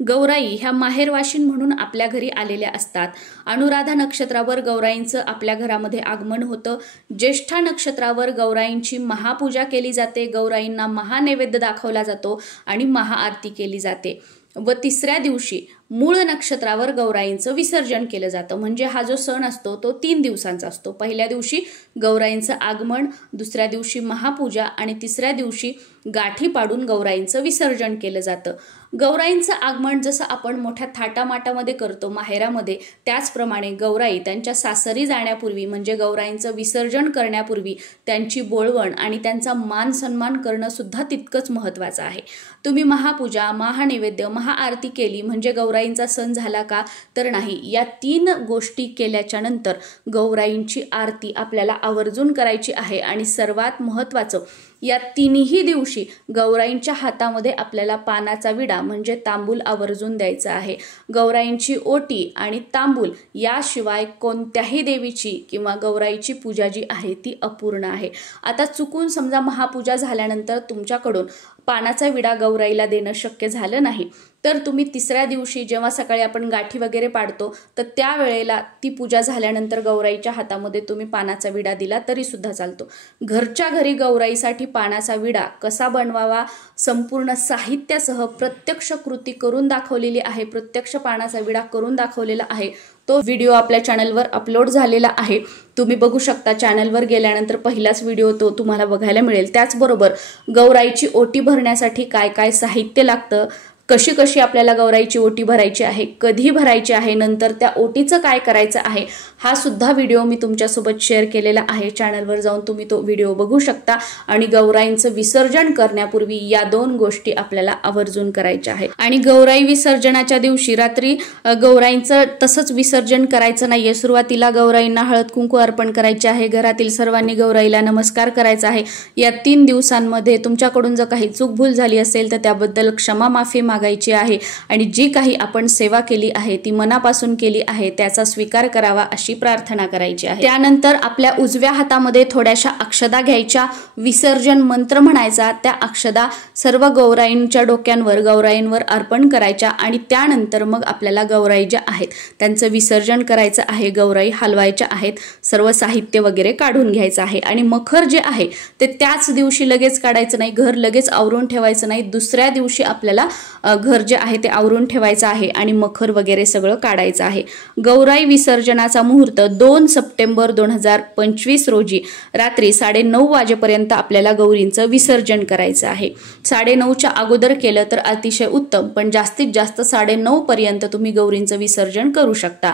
गौराई ह्या माहेरवाशीण म्हणून आपल्या घरी आलेल्या असतात। अनुराधा नक्षत्रावर गौराईंचं आपल्या घरामध्ये आगमन होतं। ज्येष्ठा नक्षत्रावर गौराईंची महापूजा केली जाते, गौराईंना महानैवेद्य दाखवला जातो आणि महाआरती केली जाते। व तिसऱ्या दिवशी मूळ नक्षत्रावर गौराईंचं विसर्जन केलं जातं। म्हणजे हा जो सण असतो तो 3 दिवसांचा असतो। पहिल्या दिवशी गौराईंचं आगमन, दुसऱ्या दिवशी महापूजा आणि तिसऱ्या दिवशी गाठी पाडून गौराईंचं विसर्जन केलं जातं। गौराईंचं आगमन जसं आपण मोठ्या थाटामाटामध्ये करतो माहेरामध्ये, त्याचप्रमाणे गौराई त्यांच्या सासरी जाण्यापूर्वी म्हणजे गौराईंचं विसर्जन करण्यापूर्वी त्यांची बोळवण आणि त्यांचा मान सन्मान करणं सुद्धा तितकंच महत्त्वाचं आहे। तुम्ही महापूजा, महानैवेद्य, महाआरती केली म्हणजे गौराईंचा सण झाला का? तर नाही। या 3 गोष्टी केल्याच्या नंतर गौराईंची आरती आपल्याला आवर्जून करायची आहे। आणि सर्वात महत्त्वाचं, या 3ही दिवशी गौराईंच्या हातामध्ये आपल्याला पानाचा विडा म्हणजे तांबूल आवर्जून द्यायचा आहे। गौराईंची ओटी आणि तांबूल याशिवाय कोणत्याही देवीची किंवा गौराईची पूजा जी आहे ती अपूर्ण आहे। आता चुकून समजा महापूजा झाल्यानंतर तुमच्याकडून पानाचा विडा गौराईला देणं शक्य झालं नाही, तर तुम्ही तिसऱ्या दिवशी जेव्हा सकाळी आपण गाठी वगैरे पाडतो तर त्यावेळेला ती पूजा झाल्यानंतर गौराईच्या हातामध्ये तुम्ही पानाचा विडा दिला तरी सुद्धा चालतो। घरच्या घरी गौराईसाठी पानाचा विडा कसा बनवावा संपूर्ण साहित्यासह प्रत्यक्ष कृती करून दाखवलेली आहे। प्रत्यक्ष पानाचा विडा करून दाखवलेला आहे। तो व्हिडिओ आपल्या चॅनलवर अपलोड झालेला आहे, तुम्ही बघू शकता। चॅनलवर गेल्यानंतर पहिलाच व्हिडिओ तो तुम्हाला बघायला मिळेल। त्याचबरोबर गौराईची ओटी भरण्यासाठी काय काय साहित्य लागतं, कशी कशी आपल्याला गौराईची ओटी भरायची आहे, कधी भरायची आहे, नंतर त्या ओटीचं काय करायचं आहे, हा सुद्धा व्हिडिओ मी तुमच्यासोबत शेअर केलेला आहे। चॅनलवर जाऊन तुम्ही तो व्हिडिओ बघू शकता। आणि गौराईंचं विसर्जन करण्यापूर्वी या 2 गोष्टी आपल्याला आवर्जून करायच्या आहेत। आणि गौराई विसर्जनाच्या दिवशी रात्री गौराईंचं तसंच विसर्जन करायचं नाहीये। सुरुवातीला गौराईंना हळद कुंकू अर्पण करायचे आहे। घरातील सर्वांनी गौराईला नमस्कार करायचा आहे। या 3 दिवसांमध्ये तुमच्याकडून जर काही चूकभूल झाली असेल तर त्याबद्दल क्षमा माफी मागायची आहे। आणि जी काही आपण सेवा केली आहे ती मनापासून केली आहे त्याचा स्वीकार करावा अशी प्रार्थना करायची आहे। त्यानंतर आपल्या उजव्या हातामध्ये थोड्याशा अक्षदा घ्यायच्या, विसर्जन मंत्र म्हणायचा, त्या अक्षदा सर्व गौराईंच्या डोक्यांवर गौराईंवर अर्पण करायच्या। आणि त्यानंतर मग आपल्याला गौराई ज्या आहेत त्यांचं विसर्जन करायचं आहे, गौराई हलवायच्या आहेत, सर्व साहित्य वगैरे काढून घ्यायचं आहे। आणि मखर जे आहे ते त्याच दिवशी लगेच काढायचं नाही, घर लगेच आवरून ठेवायचं नाही। दुसऱ्या दिवशी आपल्याला घर जे आहे ते आवरून ठेवायचं आहे आणि मखर वगैरे सगळं काढायचं आहे। गौराई विसर्जनाचा मुहूर्त 2 सप्टेंबर 2025 रोजी रात्री 9:30 वाजेपर्यंत आपल्याला गौरींचं विसर्जन करायचं आहे। 9:30च्या अगोदर केलं तर अतिशय उत्तम, पण जास्तीत जास्त 9:30 पर्यंत तुम्ही गौरींचं विसर्जन करू शकता।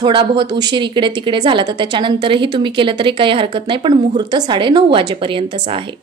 थोडा बहुत उशीर इकडे तिकडे झाला तर त्याच्यानंतरही तुम्ही केलं तरी काही हरकत नाही, पण मुहूर्त 9:30 वाजेपर्यंतचा आहे।